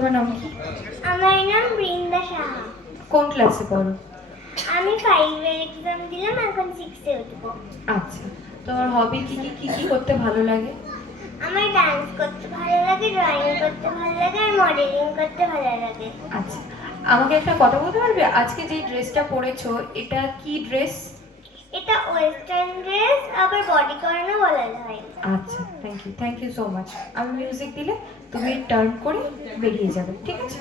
তোমার নাম কি? আমার নাম বৃন্দা সাহা। কোন ক্লাসে পড়ো? আমি 5 এর এক্সাম দিলাম, এখন 6 এ উঠবো। আচ্ছা, তোমার হবি কি করতে ভালো লাগে? আমার ডান্স করতে ভালো লাগে, ড্রয়িং করতে ভালো লাগে, আর মডেলিং করতে ভালো লাগে। আচ্ছা, আমাকে একটা কথা বলতে পারবে, আজকে যে ড্রেসটা পরেছো এটা কি ড্রেস? এটা ওয়েস্টার্ন ড্রেস, আবার বডি কর্নও বলা হয়। আচ্ছা, থ্যাংক ইউ সো মাচ। আমি মিউজিক দিলে তুমি টার্ন করে বেরিয়ে যাবে, ঠিক আছে?